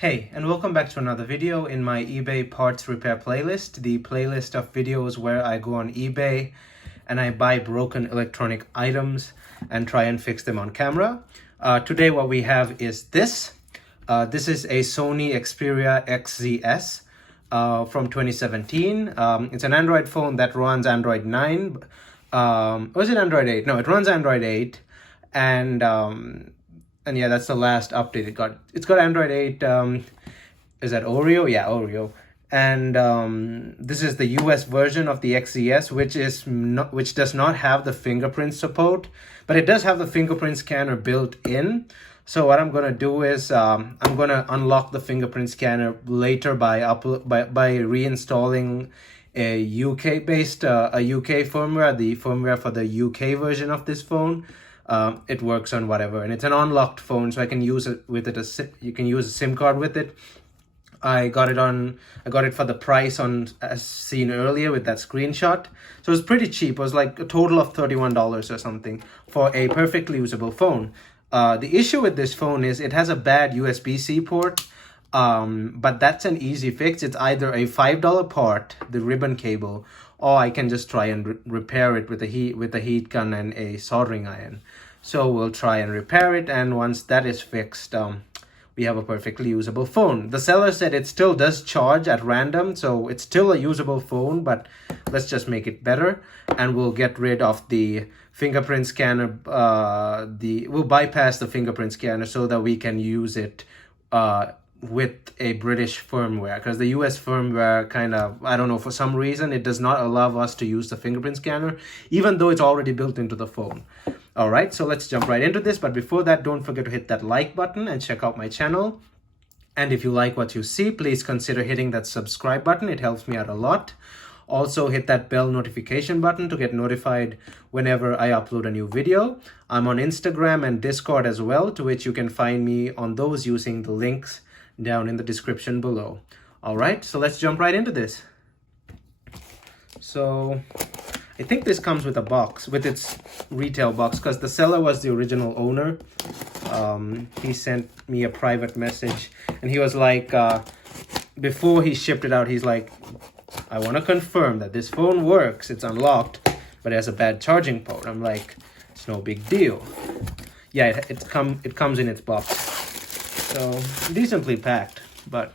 Hey, and welcome back to another video in my eBay parts repair playlist, the playlist of videos where I go on eBay and I buy broken electronic items and try and fix them on camera. Today what we have is this. This is a Sony Xperia XZS from 2017. It's an Android phone that runs Android 9. Was it Android 8? No, it runs Android 8. And yeah, that's the last update it got. It's got Android 8. Is that Oreo? Yeah, Oreo. And this is the US version of the XZS, which does not have the fingerprint support, but it does have the fingerprint scanner built in. So what I'm gonna do is I'm gonna unlock the fingerprint scanner later by reinstalling a UK-based a UK firmware, the firmware for the UK version of this phone. It works on whatever, and it's an unlocked phone, so I can use it with it. You can use a SIM card with it. I got it for the price on as seen earlier with that screenshot. So it was pretty cheap. It was like a total of $31 or something for a perfectly usable phone. The issue with this phone is it has a bad USB-C port, but that's an easy fix. It's either a $5 part, the ribbon cable, or I can just try and repair it with a heat gun and a soldering iron. So we'll try and repair it, and once that is fixed, we have a perfectly usable phone. The seller said it still does charge at random, so it's still a usable phone, but let's just make it better, and we'll get rid of the fingerprint scanner. We'll bypass the fingerprint scanner so that we can use it with a British firmware, because the US firmware kind of, I don't know, for some reason it does not allow us to use the fingerprint scanner, even though it's already built into the phone. All right, so let's jump right into this. But before that, don't forget to hit that like button and check out my channel. And if you like what you see, please consider hitting that subscribe button. It helps me out a lot. Also hit that bell notification button to get notified whenever I upload a new video. I'm on Instagram and Discord as well, to which you can find me on those using the links down in the description below. All right, so let's jump right into this. So I think this comes with a box, with its retail box, because the seller was the original owner. He sent me a private message, and he was like, before he shipped it out, he's like, I want to confirm that this phone works. It's unlocked, but it has a bad charging port. I'm like, it's no big deal. Yeah, it comes in its box. So decently packed, but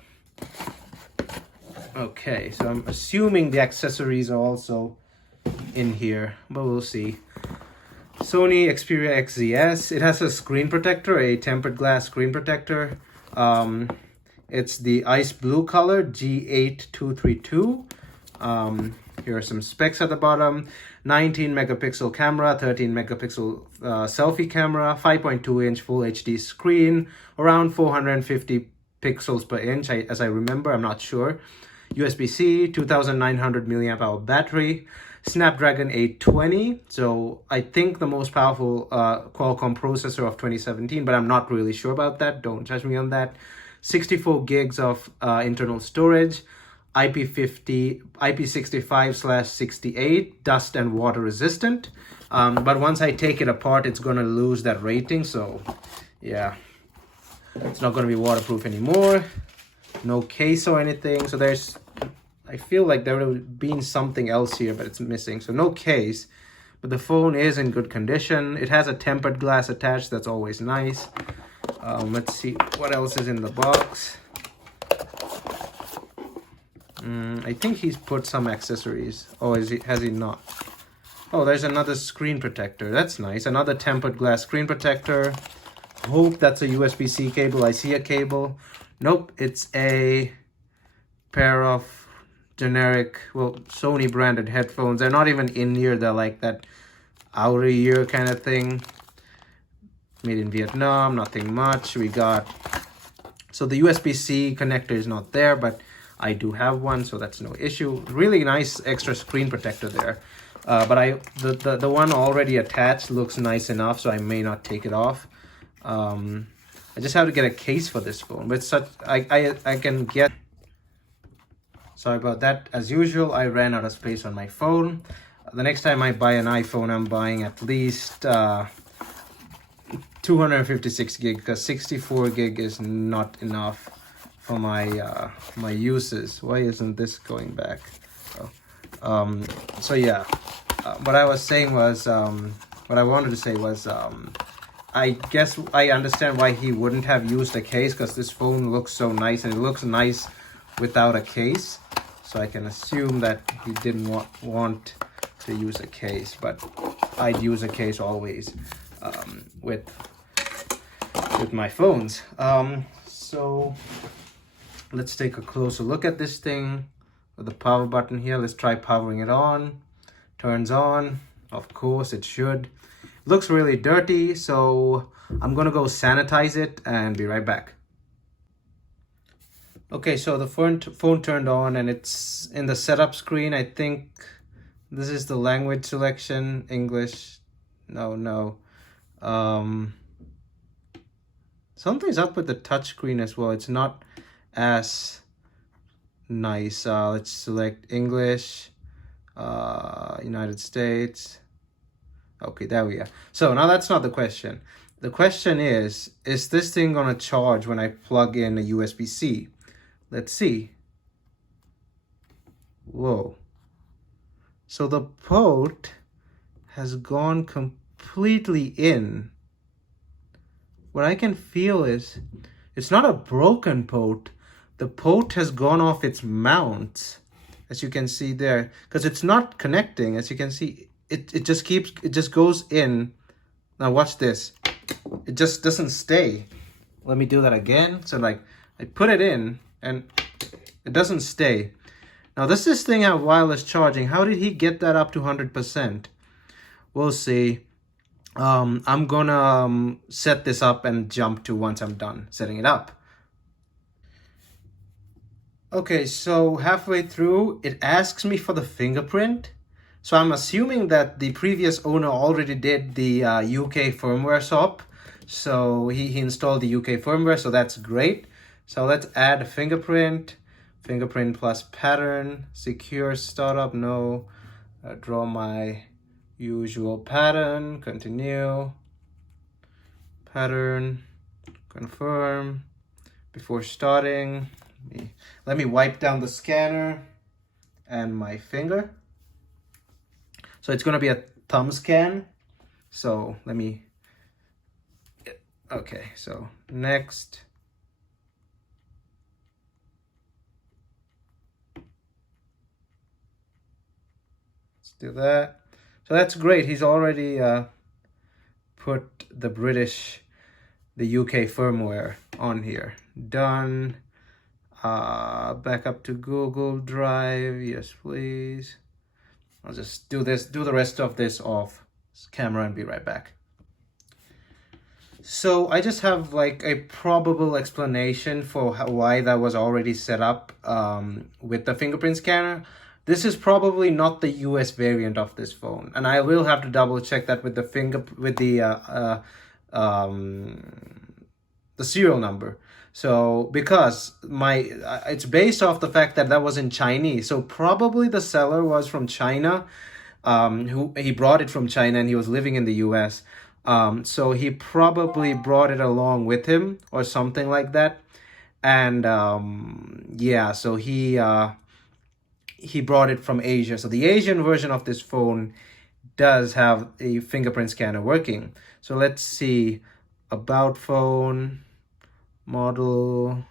okay. So I'm assuming the accessories are also in here, but we'll see. Sony Xperia XZS. It has a screen protector, a tempered glass screen protector. It's the ice blue color, G8232. Here are some specs at the bottom. 19 megapixel camera, 13 megapixel selfie camera, 5.2-inch full HD screen, around 450 pixels per inch, as I remember, I'm not sure. USB-C, 2900 milliamp hour battery, Snapdragon 820, so I think the most powerful Qualcomm processor of 2017, but I'm not really sure about that, don't judge me on that. 64 gigs of internal storage, IP65/68, dust and water resistant. But once I take it apart, it's going to lose that rating. So yeah, it's not going to be waterproof anymore. No case or anything. So I feel like there would have been something else here, but it's missing. So no case, but the phone is in good condition. It has a tempered glass attached. That's always nice. Let's see what else is in the box. I think he's put some accessories. Oh, has he not? Oh, there's another screen protector. That's nice. Another tempered glass screen protector. Hope that's a USB-C cable. I see a cable. Nope, it's a pair of generic, well, Sony branded headphones. They're not even in ear. They're like that outer ear kind of thing. Made in Vietnam. Nothing much. We got, so the USB-C connector is not there, but I do have one, so that's no issue. Really nice extra screen protector there. But the one already attached looks nice enough, so I may not take it off. I just have to get a case for this phone, but I can get. Sorry about that. As usual, I ran out of space on my phone. The next time I buy an iPhone, I'm buying at least 256 gig, because 64 gig is not enough for my uses. Why isn't this going back? So yeah, what I was saying was, what I wanted to say was, I guess I understand why he wouldn't have used a case, because this phone looks so nice, and it looks nice without a case. So I can assume that he didn't want to use a case, but I'd use a case always with my phones. So let's take a closer look at this thing with the power button here. Let's try powering it on. Turns on. Of course it should. Looks really dirty, so I'm gonna go sanitize it and be right back. Okay, so the phone turned on, and it's in the setup screen. I think this is the language selection, English. No. Something's up with the touchscreen as well. It's not as nice. Let's select English, United States. Okay, there we are. So now that's not the question. The question is this thing gonna charge when I plug in a USB-C? Let's see. Whoa. So the port has gone completely in. What I can feel is it's not a broken port. The port has gone off its mount, as you can see there, because it's not connecting. As you can see, it just goes in. Now watch this. It just doesn't stay. Let me do that again. So like I put it in and it doesn't stay. Now does this thing have wireless charging? How did he get that up to 100%? We'll see. I'm gonna set this up and jump to once I'm done setting it up. Okay, so halfway through, it asks me for the fingerprint. So I'm assuming that the previous owner already did the UK firmware swap. So he installed the UK firmware, so that's great. So let's add a fingerprint plus pattern, secure startup, no. Draw my usual pattern, continue, pattern, confirm. Before starting, let me wipe down the scanner and my finger. So it's gonna be a thumb scan. So let me, okay, so next. Let's do that. So that's great. He's already put the UK firmware on here. Done. Back up to Google Drive. Yes, please. I'll just do the rest of this off camera and be right back. So I just have like a probable explanation for why that was already set up with the fingerprint scanner. This is probably not the US variant of this phone, and I will have to double check that with the serial number. So because it's based off the fact that was in Chinese, so probably the seller was from China, he brought it from China and he was living in the US. So he probably brought it along with him or something like that, and yeah, so he brought it from Asia. So the Asian version of this phone does have a fingerprint scanner working. So let's see, about phone, model,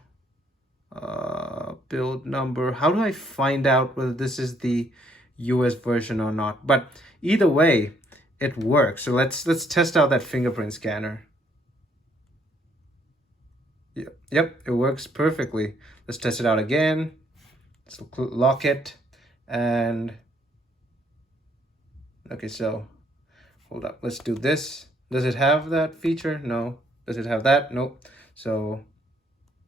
build number. How do I find out whether this is the US version or not? But either way, it works. So let's test out that fingerprint scanner. Yep, it works perfectly. Let's test it out again. Let's lock it, and okay, so hold up, let's do this. Does it have that feature? No. Does it have that? Nope. So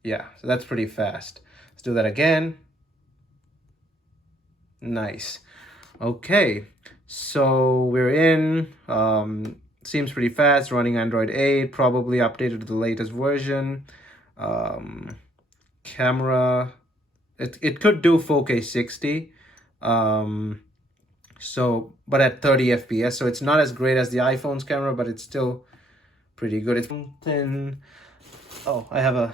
yeah, so that's pretty fast. Let's do that again. Nice. Okay, so we're in. Seems pretty fast, running Android 8, probably updated to the latest version. Camera, it could do 4K 60, so but at 30 FPS, so it's not as great as the iPhone's camera, but it's still pretty good. It's thin. Oh, I have a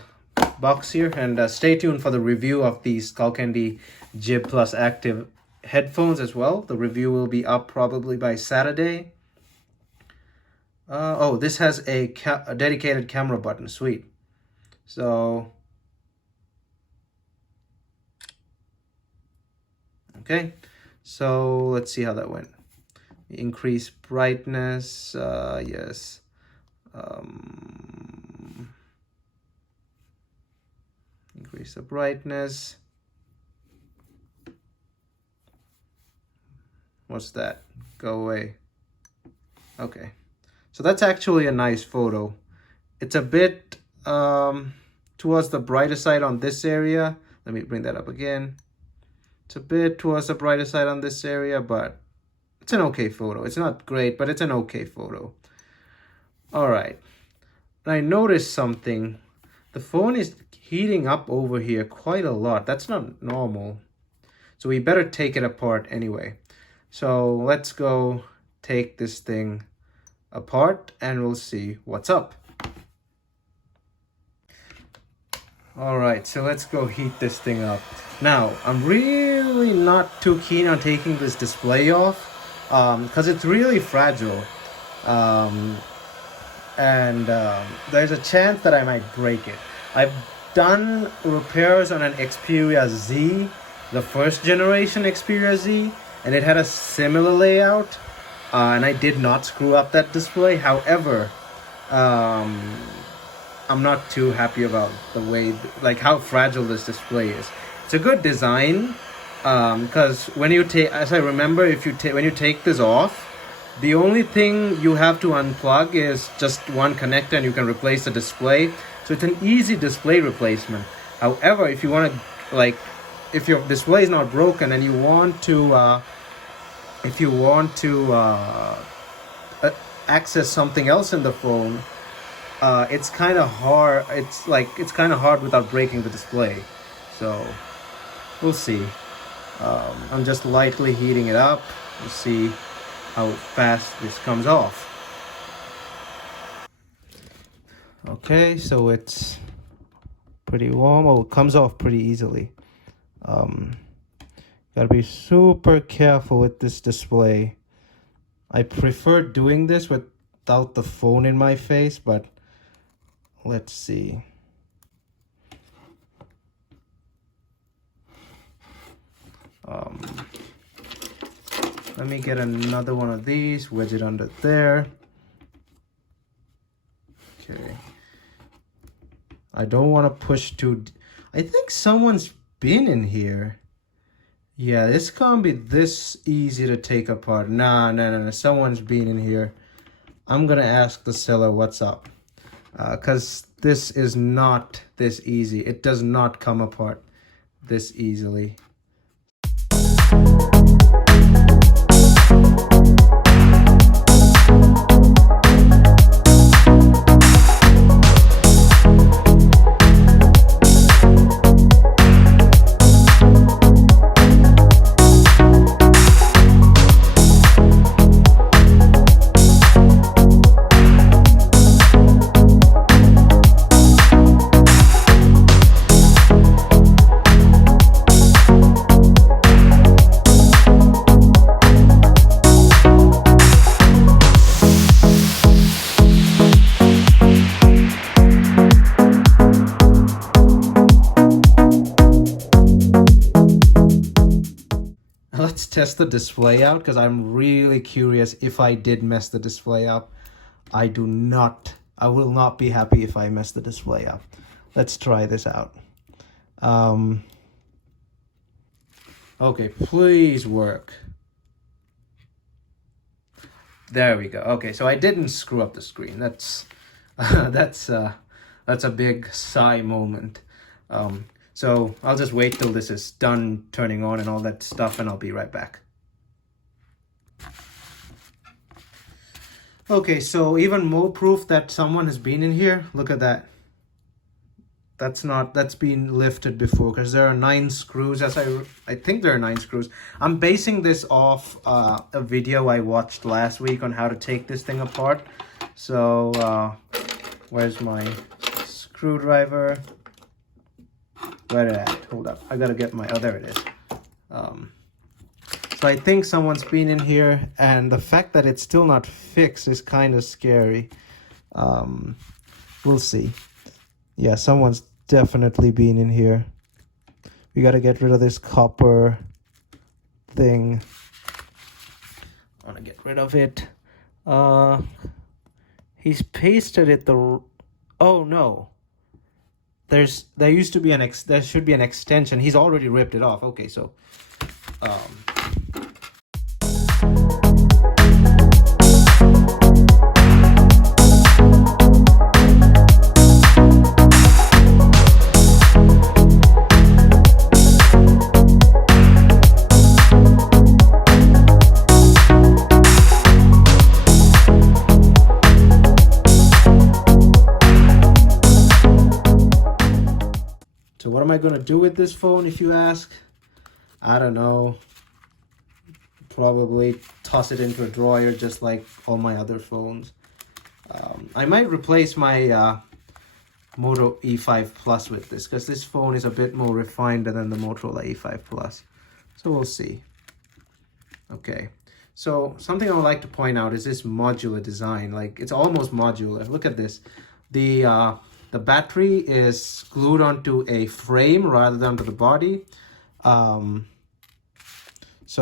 box here, and stay tuned for the review of these Skullcandy Jib Plus Active headphones as well. The review will be up probably by Saturday. Oh, this has a dedicated camera button. Sweet. So, okay. So let's see how that went. Increase brightness. Yes. Increase the brightness. What's that? Go away. Okay. So that's actually a nice photo. It's a bit towards the brighter side on this area. Let me bring that up again. It's a bit towards the brighter side on this area, but it's an okay photo. It's not great, but it's an okay photo. All right. And I noticed something. The phone is heating up over here quite a lot. That's not normal. So we better take it apart anyway. So let's go take this thing apart and we'll see what's up. All right, so let's go heat this thing up. Now, I'm really not too keen on taking this display off because it's really fragile. There's a chance that I might break it. I've done repairs on an Xperia Z, the first generation Xperia Z, and it had a similar layout, and I did not screw up that display. However, I'm not too happy about the way, like how fragile this display is. It's a good design, because when you take, as I remember, when you take this off, the only thing you have to unplug is just one connector and you can replace the display. So it's an easy display replacement. However, if you want to, like, if your display is not broken and you want to, access something else in the phone, it's kind of hard. It's kind of hard without breaking the display. So we'll see. I'm just lightly heating it up. We'll see how fast this comes off. Okay, so it's pretty warm. Oh, it comes off pretty easily. Gotta be super careful with this display. I prefer doing this without the phone in my face, but let's see. Let me get another one of these, wedge it under there. Okay. I don't want to push too. I think someone's been in here. Yeah, this can't be this easy to take apart. No. Someone's been in here. I'm gonna ask the seller what's up, because this is not this easy. It does not come apart this easily. Let's test the display out because I'm really curious if I did mess the display up. I will not be happy if I mess the display up. Let's try this out. Okay, please work. There we go. Okay, so I didn't screw up the screen. That's a big sigh moment. So I'll just wait till this is done turning on and all that stuff, and I'll be right back. Okay, so even more proof that someone has been in here. Look at that. That's been lifted before, because there are 9 screws. I think there are 9 screws. I'm basing this off a video I watched last week on how to take this thing apart. So where's my screwdriver? Where did it? Hold up. I gotta get my, oh, there it is. So I think someone's been in here, and the fact that it's still not fixed is kind of scary. We'll see. Yeah, someone's definitely been in here. We gotta get rid of this copper thing. I wanna get rid of it. He's pasted it the, oh no. There used to be there should be an extension. He's already ripped it off. Okay, so So what am I going to do with this phone, if you ask? I don't know. Probably toss it into a drawer just like all my other phones. I might replace my Moto E5 Plus with this, because this phone is a bit more refined than the Motorola E5 Plus. So we'll see. Okay. So something I would like to point out is this modular design. Like, it's almost modular. Look at this. The battery is glued onto a frame rather than to the body. So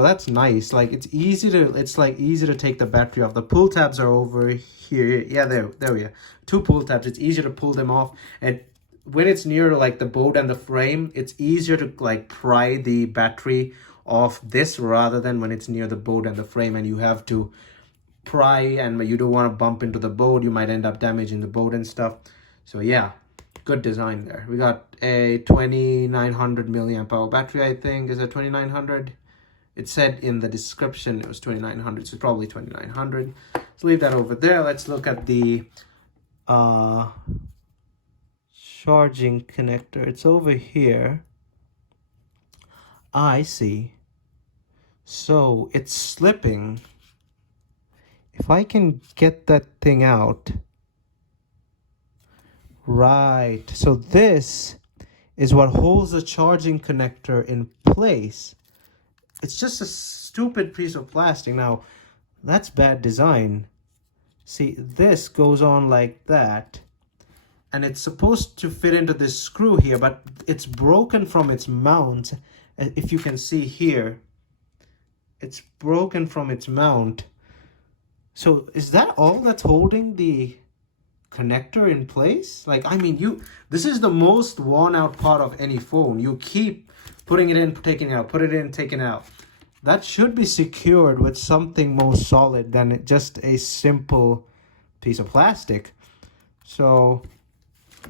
that's nice. Like, it's easy to take the battery off. The pull tabs are over here. Yeah, there we are. 2 pull tabs. It's easier to pull them off. And when it's near like the board and the frame, it's easier to like pry the battery off this rather than when it's near the board and the frame, and you have to pry, and you don't want to bump into the board. You might end up damaging the board and stuff. So yeah, good design there. We got a 2900 milliamp hour battery, I think. Is it 2900? It said in the description it was 2900, so it's probably 2900. Let's leave that over there. Let's look at the charging connector. It's over here. I see. So it's slipping. If I can get that thing out. Right. So this is what holds the charging connector in place. It's just a stupid piece of plastic. Now, that's bad design. See, this goes on like that. And it's supposed to fit into this screw here, but it's broken from its mount. If you can see here, it's broken from its mount. So is that all that's holding the connector in place? Like, I mean, this is the most worn out part of any phone. You keep putting it in, taking it out, put it in, taking it out. That should be secured with something more solid than just a simple piece of plastic. So,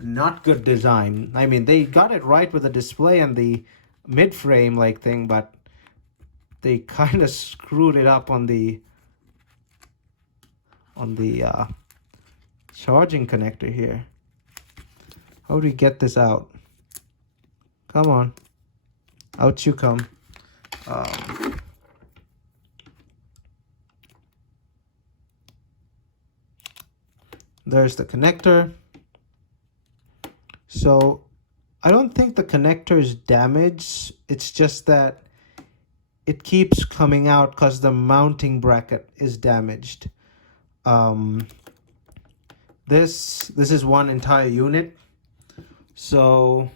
not good design. I mean, they got it right with the display and the mid-frame like thing, but they kind of screwed it up on the charging connector here. How do we get this out? Come on, out you come. There's the connector. So I don't think the connector is damaged. It's just that it keeps coming out because the mounting bracket is damaged. This is one entire unit. So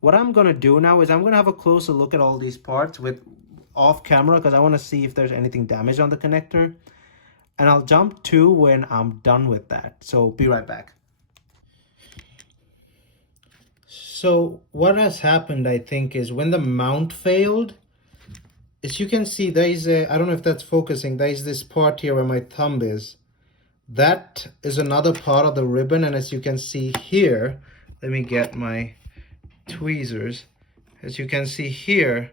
what I'm gonna do now is I'm gonna have a closer look at all these parts with off camera, because I want to see if there's anything damaged on the connector, and I'll jump to when I'm done with that. So be right back. So what has happened, I think, is when the mount failed, as you can see, there is I don't know if that's focusing, there is this part here where my thumb is. That is another part of the ribbon, and as you can see here, let me get my tweezers. As you can see here,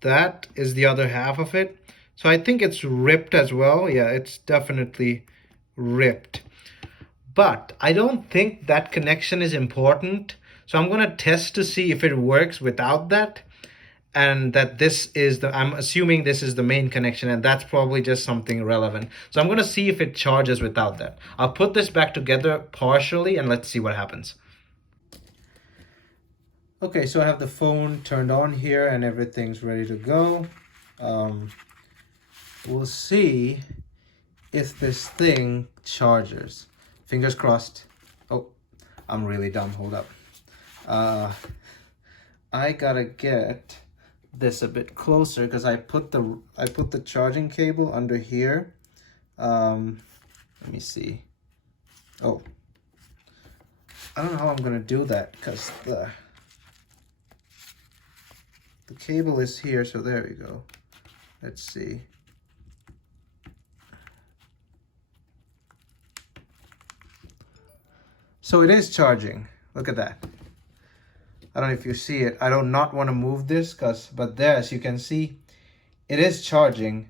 that is the other half of it. So I think it's ripped as well. Yeah, it's definitely ripped. But I don't think that connection is important. So I'm going to test to see if it works without that. And that this is I'm assuming this is the main connection, and that's probably just something relevant. So I'm going to see if it charges without that. I'll put this back together partially and let's see what happens. Okay, so I have the phone turned on here and everything's ready to go. We'll see if this thing charges. Fingers crossed. Oh, I'm really dumb. Hold up. I gotta get this a bit closer because I put the charging cable under here. Let me see. Oh, I don't know how I'm gonna do that because the cable is here. So there we go. Let's see. So it is charging. Look at that. I don't know if you see it. I do not want to move this but there, as you can see, it is charging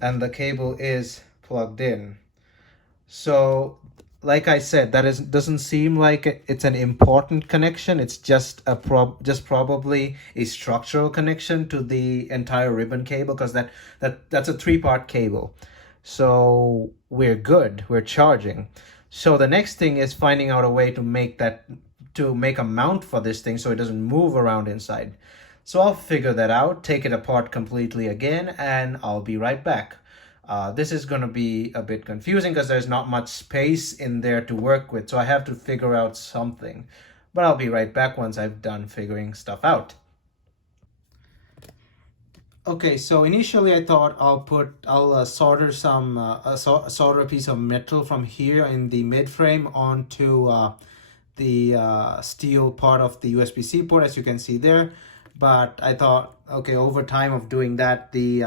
and the cable is plugged in. So like I said, doesn't seem like it's an important connection. It's just probably a structural connection to the entire ribbon cable because that's a 3-part cable. So we're good. We're charging. So the next thing is finding out a way to make a mount for this thing so it doesn't move around inside. So I'll figure that out, take it apart completely again, and I'll be right back. This is going to be a bit confusing because there's not much space in there to work with, so I have to figure out something. But I'll be right back once I've done figuring stuff out. Okay, so initially I thought I'll solder solder a piece of metal from here in the mid frame onto the steel part of the USB-C port, as you can see there. But I thought, okay, over time of doing that, the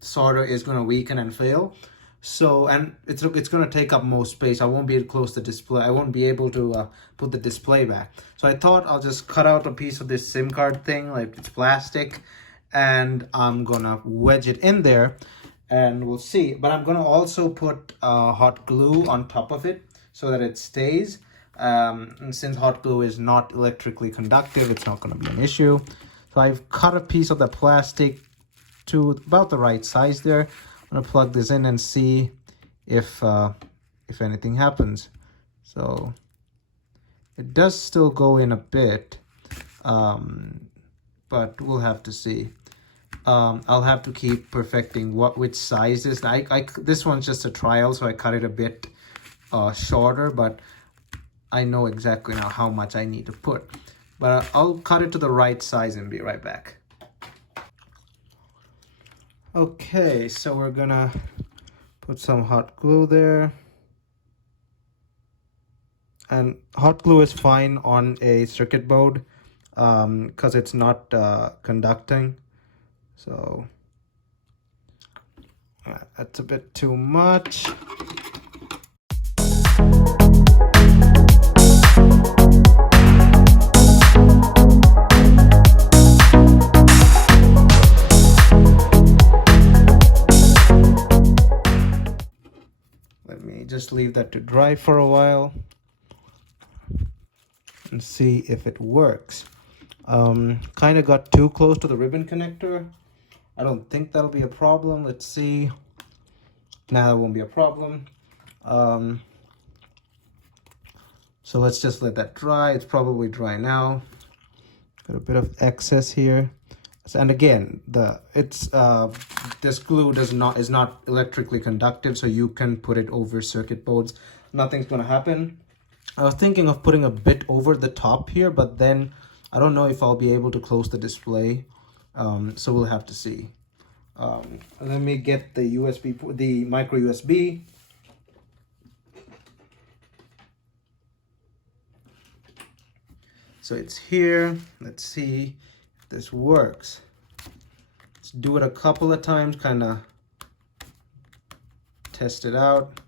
solder is going to weaken and fail. So, and it's going to take up most space. I won't be able to close the display. I won't be able to put the display back. So I thought I'll just cut out a piece of this SIM card thing, like it's plastic, and I'm gonna wedge it in there and we'll see. But I'm gonna also put hot glue on top of it so that it stays. And since hot glue is not electrically conductive, it's not gonna be an issue. So I've cut a piece of the plastic to about the right size there. I'm gonna plug this in and see if anything happens. So it does still go in a bit, but we'll have to see. I'll have to keep perfecting which size is. This one's just a trial, so I cut it a bit shorter, but I know exactly now how much I need to put. But I'll cut it to the right size and be right back. Okay, so we're gonna put some hot glue there. And hot glue is fine on a circuit board because it's not conducting. So that's a bit too much. Let me just leave that to dry for a while and see if it works. Kind of got too close to the ribbon connector. I don't think that'll be a problem. Let's see. Nah, that won't be a problem. So let's just let that dry. It's probably dry now. Got a bit of excess here. And again, this glue is not electrically conductive, so you can put it over circuit boards. Nothing's gonna happen. I was thinking of putting a bit over the top here, but then I don't know if I'll be able to close the display. So we'll have to see. Let me get the micro USB. So it's here. Let's see if this works. Let's do it a couple of times, kind of test it out.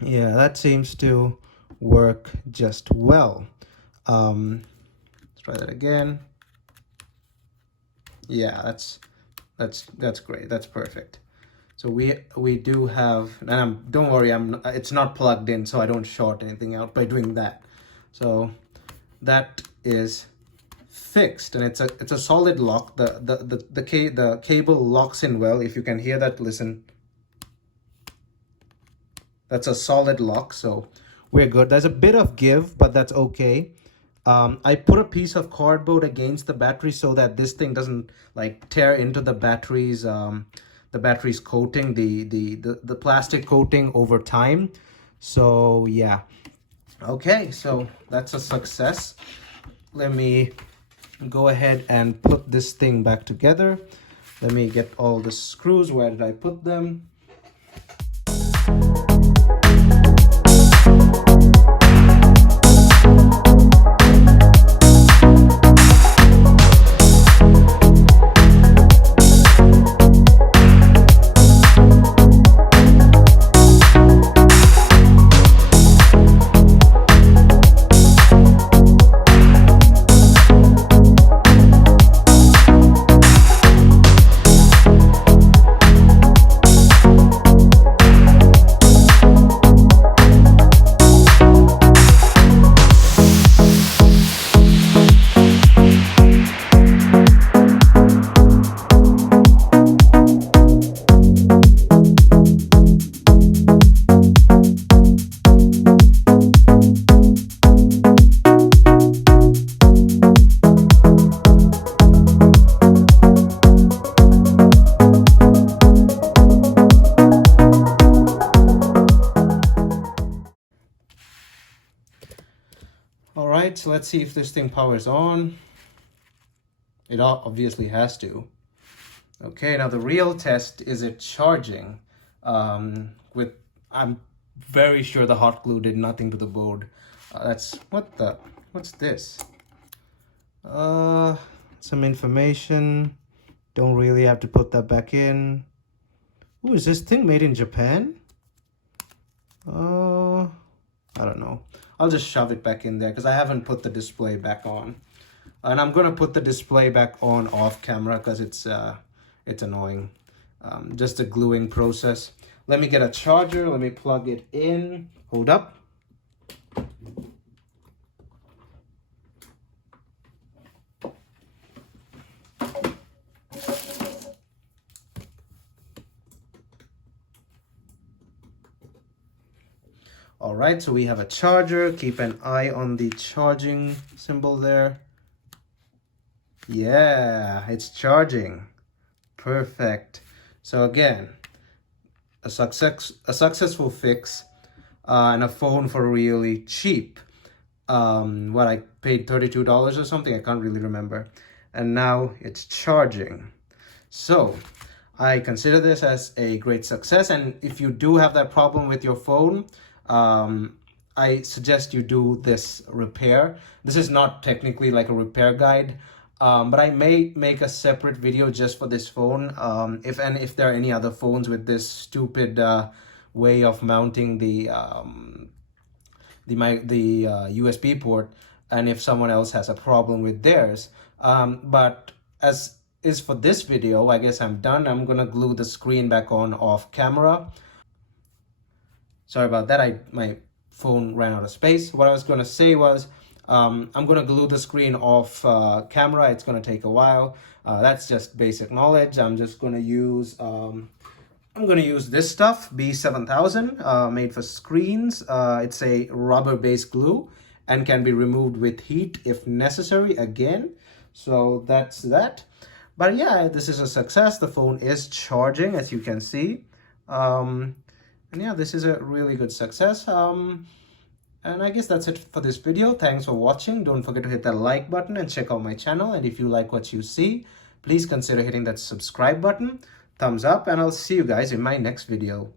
Yeah, that seems to work just well. Let's try that again. Yeah, that's great. That's perfect. So we do have, and don't worry, it's not plugged in, so I don't short anything out by doing that. So that is fixed, and it's a solid lock. The cable locks in well. If you can hear that, listen. That's a solid lock, so we're good. There's a bit of give, but that's okay. I put a piece of cardboard against the battery so that this thing doesn't like tear into the battery's coating, the plastic coating over time. So yeah. Okay, so that's a success. Let me go ahead and put this thing back together. Let me get all the screws. Where did I put them? All right, so let's see if this thing powers on. It obviously has to. Okay, now the real test is it charging. I'm very sure the hot glue did nothing to the board. What's this? Some information. Don't really have to put that back in. Ooh, is this thing made in Japan? I don't know. I'll just shove it back in there because I haven't put the display back on. And I'm gonna put the display back on off camera because it's annoying. Just a gluing process. Let me get a charger. Let me plug it in. Hold up. All right, so we have a charger. Keep an eye on the charging symbol there. Yeah, it's charging. Perfect. So again, a successful fix, and a phone for really cheap. What, I paid $32 or something? I can't really remember. And now it's charging. So I consider this as a great success. And if you do have that problem with your phone, I suggest you do this repair. This is not technically like a repair guide, but I may make a separate video just for this phone. If there are any other phones with this stupid way of mounting the USB port, and if someone else has a problem with theirs. But as is for this video, I guess I'm done. I'm gonna glue the screen back on off camera. Sorry about that, my phone ran out of space. What I was going to say was, I'm going to glue the screen off camera. It's going to take a while. That's just basic knowledge. I'm just going to use, this stuff, B7000, made for screens. It's a rubber-based glue and can be removed with heat if necessary again. So that's that. But yeah, this is a success. The phone is charging, as you can see. And yeah, this is a really good success. And I guess that's it for this video. Thanks for watching. Don't forget to hit that like button and check out my channel. And if you like what you see, please consider hitting that subscribe button, thumbs up, and I'll see you guys in my next video.